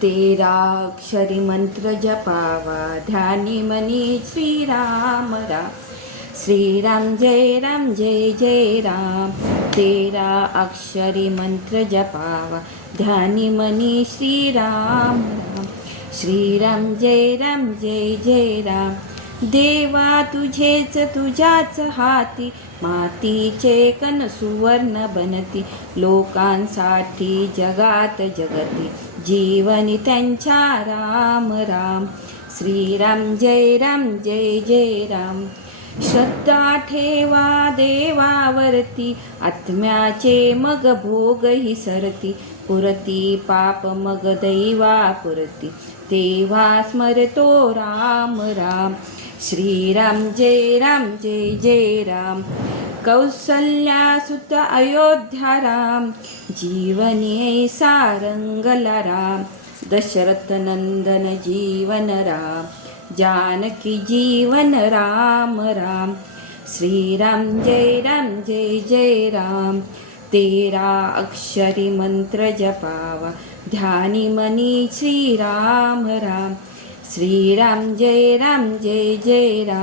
तेरा अक्षरी मंत्र जपावा, ध्यानी मनी श्रीराम राम. श्रीराम जय जय राम. तेरा अक्षरी मंत्र जपावा, ध्यानी मनी श्रीराम राम. श्रीराम जय जय राम. देवा तुझेच तुझ्याच हाती, मातीचे कण सुवर्ण बनती. लोकांसाठी जगात जगती, जीवनी त्यांच्या राम राम. श्रीराम जय जय राम. श्रद्धा ठेवा देवावरती, आत्म्याचे मग भोग ही सरती. पुरती पाप मग दैवा पुरती, तेव्हा स्मरतो राम राम. श्रीराम जय राम. कौसल्या सुत अयोध्या राम, जीवनी ऐसा रंगला राम. दशरथ नंदन जीवन राम, जानकी जीवन राम राम. श्रीराम जय जय राम. तेरा अक्षरी मंत्र जपावा, ध्यानी मनी श्रीराम राम. श्रीराम जय जय राम.